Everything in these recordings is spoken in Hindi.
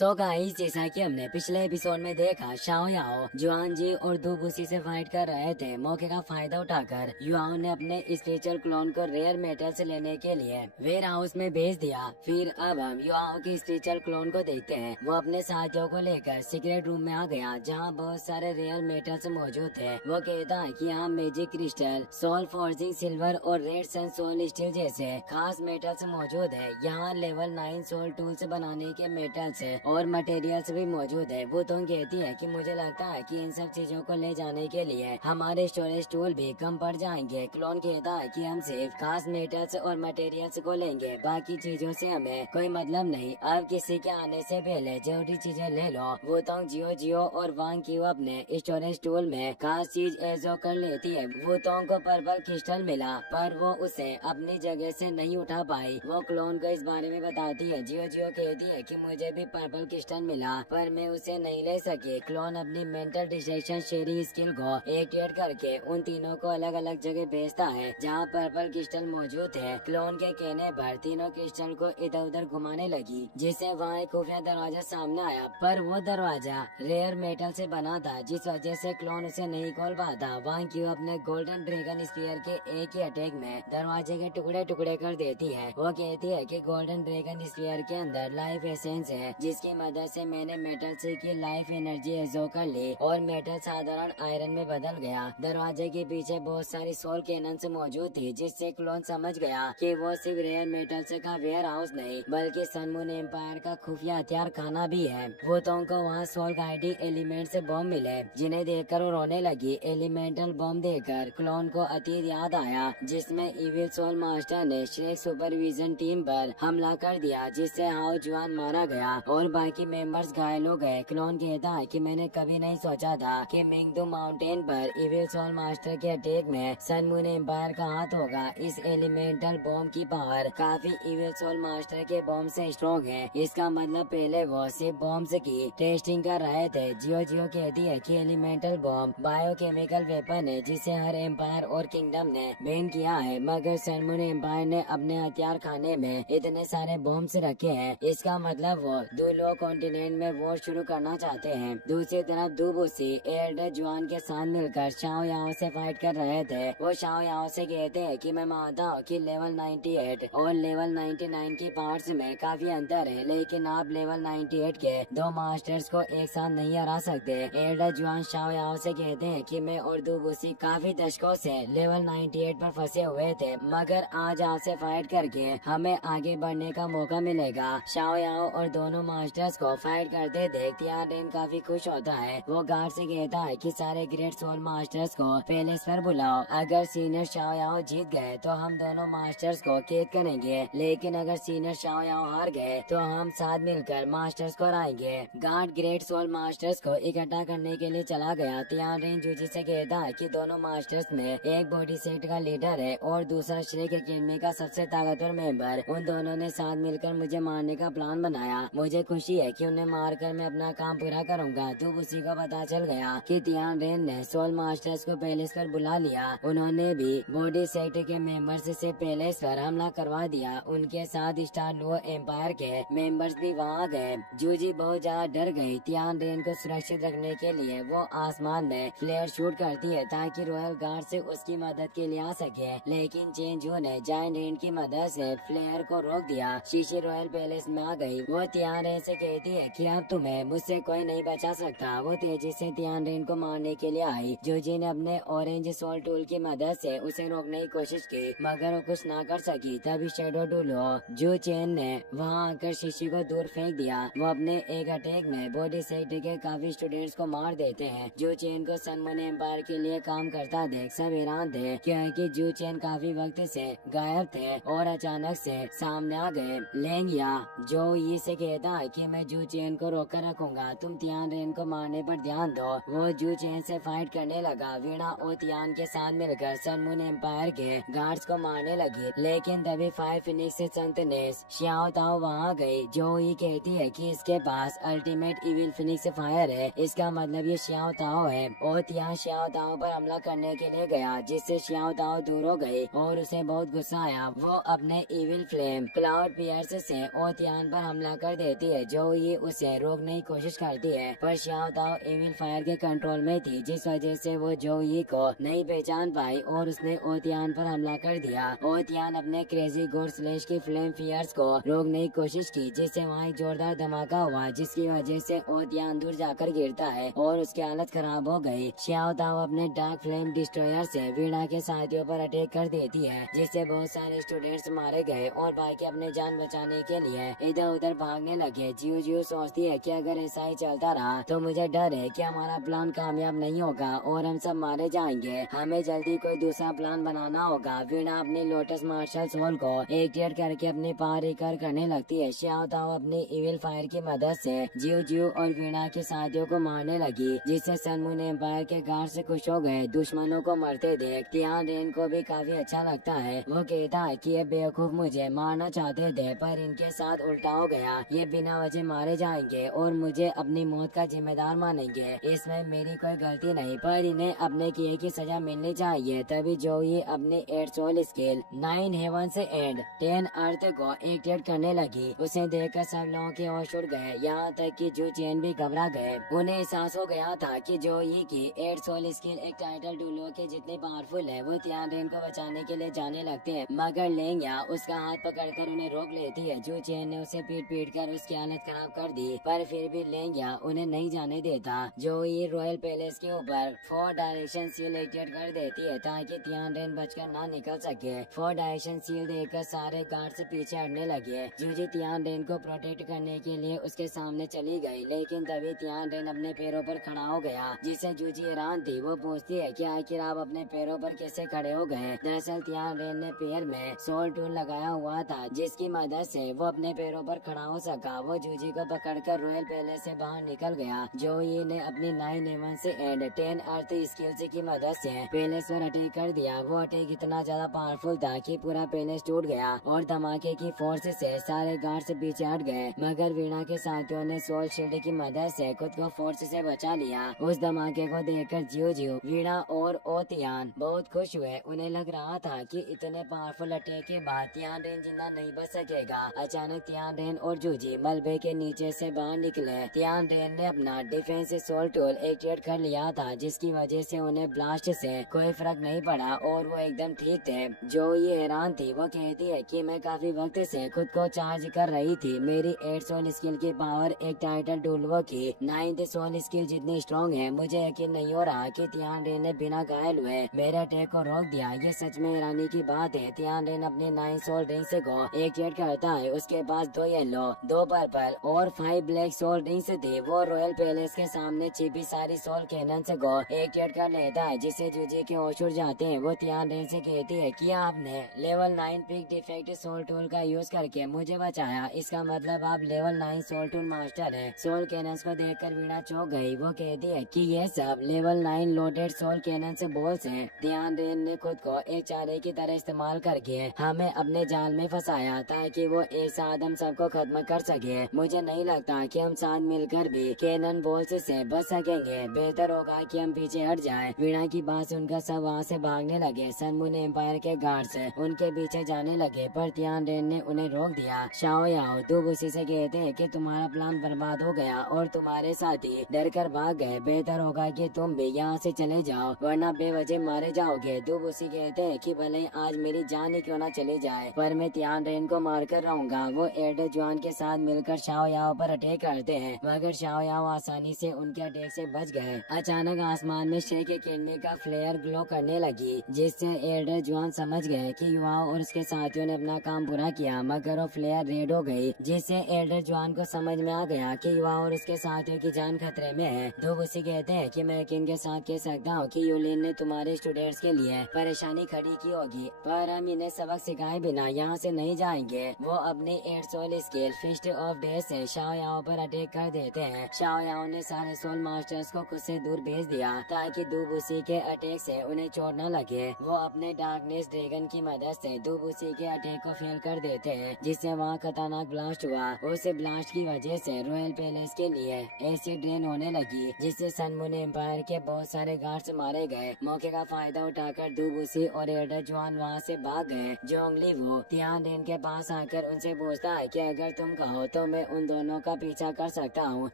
सो गाइस, जैसा कि हमने पिछले एपिसोड में देखा, शाओ याओ जुआन जी और दो बुसी से फाइट कर रहे थे। मौके का फायदा उठाकर युआओ ने अपने स्पेशल क्लोन को रेयर मेटल से लेने के लिए वेयर हाउस में भेज दिया। फिर अब हम युआओ के स्पेशल क्लोन को देखते हैं। वो अपने साथियों को लेकर सीक्रेट रूम में आ गया, जहाँ बहुत सारे रेयर मेटल्स मौजूद थे। वो कहता है कि यहाँ magic crystal, soul forging silver और रेड सन सोल स्टील जैसे खास मेटल्स मौजूद है। यहाँ लेवल 9 सोल टूल्स बनाने के मेटल्स और मटेरियल्स भी मौजूद है। वो तो कहती है कि मुझे लगता है कि इन सब चीजों को ले जाने के लिए हमारे स्टोरेज टूल भी कम पड़ जाएंगे। क्लोन कहता है कि हम सिर्फ खास मेटल्स और मटेरियल्स को लेंगे, बाकी चीजों से हमें कोई मतलब नहीं। अब किसी के आने से पहले जरूरी चीजें ले लो। वो तो जियो और वांग की अपने स्टोरेज टूल में खास चीज एजो कर लेती है। वो तो को पर्पल क्रिस्टल मिला, पर वो उसे अपनी जगह से नहीं उठा पाई। वो क्लोन को इस बारे में बताती है। जियो कहती है कि मुझे भी पर्पल क्रिस्टल मिला, पर मैं उसे नहीं ले सकी। क्लोन अपनी मेंटल डिस्ट्रैक्शन शेयरिंग स्किल को एक्टिवेट करके उन तीनों को अलग अलग जगह भेजता है जहाँ पर्पल क्रिस्टल मौजूद है। क्लोन के कहने पर तीनों क्रिस्टल को इधर उधर घुमाने लगी, जिससे वहाँ एक खुफिया दरवाजा सामने आया, पर वो दरवाजा रेयर मेटल से बना था, जिस वजह से क्लोन उसे नहीं खोल पाता। वहाँ क्यों अपने गोल्डन ड्रैगन स्पीयर के एक ही अटैक में दरवाजे के टुकड़े टुकड़े कर देती है। वो कहती है कि गोल्डन ड्रैगन स्पीयर के अंदर लाइफ एसेंस है, जिसकी मदद से मैंने मेटल से की लाइफ एनर्जी एजो कर ली और मेटल साधारण आयरन में बदल गया। दरवाजे के पीछे बहुत सारी सोल कैनन्स मौजूद थी, जिससे क्लोन समझ गया कि वो सिर्फ रेयर मेटल्स का वेयर हाउस नहीं, बल्कि सन मून एम्पायर का खुफिया हथियार खाना भी है। वो तो उनको वहाँ सोल गाइडिंग एलिमेंट से बॉम्ब मिले, जिन्हें देखकर वो रोने लगी। एलिमेंटल बॉम्ब देखकर क्लोन को अतीत याद आया, जिसमें इविल सोल मास्टर ने श्रेक सुपरविजन टीम पर हमला कर दिया, जिससे हाओ जुआन मारा गया और बाकी मेंबर्स घायल हो गए। क्लोन कहता है कि मैंने कभी नहीं सोचा था कि मिंगदू माउंटेन पर इविल सोल मास्टर के अटैक में सन मून एम्पायर का हाथ होगा। इस एलिमेंटल बॉम्ब की पावर काफी इविल सोल मास्टर के बॉम्ब से स्ट्रॉन्ग है। इसका मतलब पहले वो सिर्फ बॉम्ब्स की टेस्टिंग कर रहे थे। जियो कहती है कि एलिमेंटल बॉम्ब बायोकेमिकल वेपन है, जिसे हर एम्पायर और किंगडम ने बैन किया है, मगर सन मून एम्पायर ने अपने हथियार खाने में इतने सारे बॉम्ब्स रखे हैं। इसका मतलब वो दो कॉन्टिनेंट में वॉर शुरू करना चाहते हैं। दूसरी तरफ दुबुसी एल्डर जुआन के साथ मिलकर शाओ याओ से फाइट कर रहे थे। वो शाओ याओ से कहते हैं कि मैं मानता हूँ कि लेवल 98 और लेवल 99 की पावर्स में काफी अंतर है, लेकिन आप लेवल 98 के दो मास्टर्स को एक साथ नहीं हरा सकते। एल्डर जुआन शाओ याओ से कहते हैं कि मैं और दुबुसी काफी दशकों से लेवल 98 पर फंसे हुए थे, मगर आज आपसे फाइट करके हमें आगे बढ़ने का मौका मिलेगा। शाओ याओ और दोनों मास्टर्स को फाइट करते देख तियान रेन काफी खुश होता है। वो गार्ड से कहता है कि सारे ग्रेट सोल मास्टर्स को पैलेस पर बुलाओ। अगर सीनियर शाओ याओ जीत गए तो हम दोनों मास्टर्स को कैद करेंगे, लेकिन अगर सीनियर शाओ याओ हार गए तो हम साथ मिलकर मास्टर्स को हराएंगे। गार्ड ग्रेट सोल मास्टर्स को इकट्ठा करने के लिए चला गया। तियान रेन जूजी से कहता है कि दोनों मास्टर्स में एक बॉडी सेट का लीडर है और दूसरा श्रेक एकेडमी का सबसे ताकतवर मेंबर। उन दोनों ने साथ मिलकर मुझे मारने का प्लान बनाया। मुझे खुशी है कि उन्हें मारकर मैं अपना काम पूरा करूंगा। तो उसी को पता चल गया कि तियान रेन ने सोल मास्टर्स को पैलेस पर बुला लिया। उन्होंने भी बॉडी सेट के मेंबर्स से पैलेस पर हमला करवा दिया। उनके साथ स्टार लो एम्पायर के मेंबर्स भी वहाँ गए। जूजी बहुत ज्यादा डर गई। तियान रेन को सुरक्षित रखने के लिए वो आसमान में फ्लेयर शूट करती है ताकि रॉयल गार्ड से उसकी मदद के लिए आ सके, लेकिन चेन जू ने जायंट रेन की मदद से फ्लेयर को रोक दिया। शीशी रॉयल पैलेस में आ गई। वो तियान रेन से कहती है कि अब तुम्हें मुझसे कोई नहीं बचा सकता। वो तेजी से तियान रेन को मारने के लिए आई। जूजी ने अपने ऑरेंज सोल टूल की मदद से उसे रोकने की कोशिश की, मगर वो कुछ ना कर सकी। तभी शेडो डुलो जू चेन ने वहाँ आकर शीशी को दूर फेंक दिया। वो अपने एक अटैक में बॉडी सेट के काफी स्टूडेंट्स को मार देते हैं। जू चेन को सन मून एम्पायर के लिए काम करता देख सब हैरान थे, क्योंकि जू चेन काफी वक्त से गायब थे और अचानक से सामने आ गए। लेंगिया जो ये से कहता है कि मैं जू चेन को रोक कर रखूंगा, तुम तियान रेन को मारने पर ध्यान दो। वो जू चेन से फाइट करने लगा। वीणा और तियान के साथ मिलकर सन मून एम्पायर के गार्ड्स को मारने लगी, लेकिन तभी फायर फिनिक्स से संतनेस श्याओ ताओ वहाँ गई। जो ये कहती है कि इसके पास अल्टीमेट इविल फिनिक्स फायर है, इसका मतलब ये श्याओ ताओ है। और तियान श्याओ ताओ पर हमला करने के लिए गया, जिससे श्याओ ताओ दूर हो गई और उसे बहुत गुस्सा आया। वो अपने इविल फ्लेम क्लाउड पियर्स से और तियान पर हमला कर देती है। से जो ये उसे रोकने की कोशिश करती है, पर शाओ ताओ इविल फायर के कंट्रोल में थी, जिस वजह से वो जो ये को नहीं पहचान पाई और उसने ओतियान पर हमला कर दिया। ओतियान अपने क्रेजी गोड स्लेश की फ्लेम फियर्स को रोकने की कोशिश की, जिससे वहाँ एक जोरदार धमाका हुआ, जिसकी वजह से ओतियान दूर जाकर गिरता है और उसकी हालत खराब हो गई। शाओ ताओ अपने डार्क फ्लेम डिस्ट्रॉयर से वीणा के साथियों पर अटैक कर देती है, जिससे बहुत सारे स्टूडेंट्स मारे गए और बाकी अपने जान बचाने के लिए इधर उधर भागने लगे। जियो जियो सोचती है कि अगर ऐसा ही चलता रहा तो मुझे डर है कि हमारा प्लान कामयाब नहीं होगा और हम सब मारे जाएंगे। हमें जल्दी कोई दूसरा प्लान बनाना होगा। वीणा अपनी लोटस मार्शल सोल को एक्टिवेट करके अपने पावर रिकवर करने लगती है। शाओ ताओ अपनी इविल फायर की मदद से जियो जियो और वीणा के साथियों को मारने लगी, जिससे सन मून एम्पायर के गार्ड से खुश हो गए। दुश्मनों को मरते देख तियान रेन को भी काफी अच्छा लगता है। वो कहता है कि ये बेवकूफ मुझे मारना चाहते थे, पर इनके साथ उल्टा हो गया। ये बिना वजह मारे जाएंगे और मुझे अपनी मौत का जिम्मेदार मानेंगे। इसमें मेरी कोई गलती नहीं, पर इन्हें अपने किए की सजा मिलनी चाहिए। तभी जो ये अपने 8 सोल स्केल 9 हेवन से एंड 10 अर्थ को एक्टिवेट करने लगी। उसे देखकर सब लोगों के होश उड़ गए, यहाँ तक कि जो चैन भी घबरा गए। उन्हें एहसास हो गया था कि जो ये की 8 सोल स्केल एक टाइटल डुलो के जितने पावरफुल है। वो तियान रेन को बचाने के लिए जाने लगते हैं, मगर लेंग्या उसका हाथ पकड़कर उन्हें रोक लेती है। जो चैन ने उसे पीट कर उसकी हालत खराब कर दी, पर फिर भी लेंग्या उन्हें नहीं जाने देता। जो ये रॉयल पैलेस के ऊपर 4 डायरेक्शन सील एक्टिवेट कर देती है, ताकि तियान रेन बचकर ना निकल सके। 4 डायरेक्शन सील देखकर सारे गार्ड से पीछे हटने लगे। जूजी तियान रेन को प्रोटेक्ट करने के लिए उसके सामने चली गई, लेकिन तभी तियान रेन अपने पैरों पर खड़ा हो गया, जिससे जूजी हैरान थी। वो पूछती है कि आखिर आप अपने पैरों पर कैसे खड़े हो गए। दरअसल तियान रेन ने पैर में सोल टूल लगाया हुआ था, जिसकी मदद से वो अपने पैरों पर खड़ा हो सका। वो जूजी को पकड़कर रॉयल पैलेस से बाहर निकल गया। जो ये ने अपनी 9 हेवन से एंड 10 अर्थ स्किल्स की मदद से पैलेस पर अटैक कर दिया। वो अटैक इतना ज्यादा पावरफुल था कि पूरा पैलेस टूट गया और धमाके की फोर्स से सारे गार्ड से पीछे हट गए। मगर वीणा के साथियों ने सोल शील्ड की मदद से खुद को फोर्स से बचा लिया। उस धमाके को देखकर जियो जियो, वीणा और ओतियान बहुत खुश हुए। उन्हें लग रहा था कि इतने पावरफुल अटैक के बाद तियान रेन जिंदा नहीं बच सकेगा। अचानक तियान रेन और जूजी मलबे के नीचे से बाहर निकले। तियान रेन ने अपना डिफेंस सोल टूल एक्टिवेट कर लिया था, जिसकी वजह से उन्हें ब्लास्ट से कोई फर्क नहीं पड़ा और वो एकदम ठीक थे। जो ये हैरान थी, वो कहती है कि मैं काफी वक्त से खुद को चार्ज कर रही थी। मेरी 8 सोल स्किल की पावर एक टाइटल डुलवो की 9th सोल स्किल जितनी स्ट्रॉन्ग है। मुझे यकीन नहीं हो रहा कि तियान रेन ने बिना घायल हुए मेरे अटैक को रोक दिया। ये सच में हैरानी की बात है। तियान रेन अपने 9 सोल रिंग से को एक्टिवेट करता है। उसके पास 2 येलो, 2 पर्पल और 5 ब्लैक सोल रिंग्स थे। वो रॉयल पैलेस के सामने छिपी सारी सोल कैनन से को एक्टिवेट कर लेता है, जिससे जूजी के होश उड़ जाते हैं। वो तियान रेन से कहती है कि आपने level 9 pick defect soul tool का यूज करके मुझे बचाया। इसका मतलब आप लेवल 9 सोल टूल मास्टर है। सोल कैनन को देखकर वीणा चौंक गई। वो कहती है कि ये sub level 9 loaded soul cannon से बॉल्स हैं। तियान रेन ने खुद को एक चारे की तरह इस्तेमाल करके हमें अपने जाल में फंसाया, ताकि वो एक साथ हम सबको खत्म कर सके। मुझे नहीं लगता कि हम साथ मिलकर भी कैनन बॉल्स से बच सकेंगे। बेहतर होगा कि हम पीछे हट जाएं। वीणा की बात सुनकर सब वहाँ से भागने लगे। सन मून एम्पायर के गार्ड्स उनके पीछे जाने लगे, पर तियान रेन ने उन्हें रोक दिया। शाओ याओ दूब उसी से कहते हैं कि तुम्हारा प्लान बर्बाद हो गया और तुम्हारे साथी डर कर भाग गए। बेहतर होगा कि तुम भी यहाँ से चले जाओ, वरना बेवजह मारे जाओगे। दूब उसी कहते हैं कि भले आज मेरी जान ही क्यों ना चली जाए, पर मैं तियान रेन को मार कर रहूंगा। वो एल्डर जुआन के साथ मिलकर शाओ याओ पर अटैक करते हैं, मगर शाओ याओ आसानी से उनके अटैक से बच गए। अचानक आसमान में शेख एकेडमी का फ्लेयर ग्लो करने लगी, जिससे एल्डर जुआन समझ गए कि युवाओं और उसके साथियों ने अपना काम पूरा किया। मगर वो फ्लेयर रेड हो गई, जिससे एल्डर जुआन को समझ में आ गया कि युवाओं और उसके साथियों की जान खतरे में है। दूब उसी कहते हैं कि मैं यकीन के साथ कह सकता हूँ कि यूलिन ने तुम्हारे स्टूडेंट्स के लिए परेशानी खड़ी की होगी, पर हम इन्हें सबक सिखाए बिना यहाँ से नहीं जाएंगे। वो अपनी 8 soul scale fist of day से शाओ याओ पर अटैक कर देते हैं। शाओ याओ ने सारे सोल मास्टर्स को खुद से दूर भेज दिया, ताकि दूब उसी के अटैक से उन्हें चोट न लगे। वो अपने डार्कनेस ड्रैगन की मदद से दूब उसी के अटैक को फेल कर देते हैं, जिससे वहाँ खतरनाक ब्लास्ट हुआ। उस ब्लास्ट की वजह से रॉयल पैलेस के लिए एसिड रेन होने लगी, जिससे सन मून एम्पायर के बहुत सारे गार्ड्स मारे गए। मौके का फायदा उठाकर दूब उसी और एल्डर जुआन वहाँ से भाग गए। जोंगली वो तियान रेन के पास आकर उनसे पूछता है कि अगर तुम कहो तो मैं उन दोनों का पीछा कर सकता हूँ।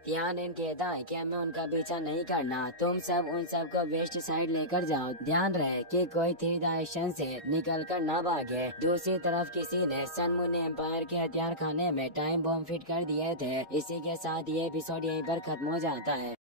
थियानेन कहता है कि हमें उनका पीछा नहीं करना, तुम सब उन सब को वेस्ट साइड लेकर जाओ। ध्यान रहे कि कोई 3 डायरेक्शन से निकल कर न भागे। दूसरी तरफ किसी ने सन मून एम्पायर के हथियार खाने में टाइम बॉम्ब फिट कर दिए थे। इसी के साथ ये एपिसोड यहीं पर खत्म हो जाता है।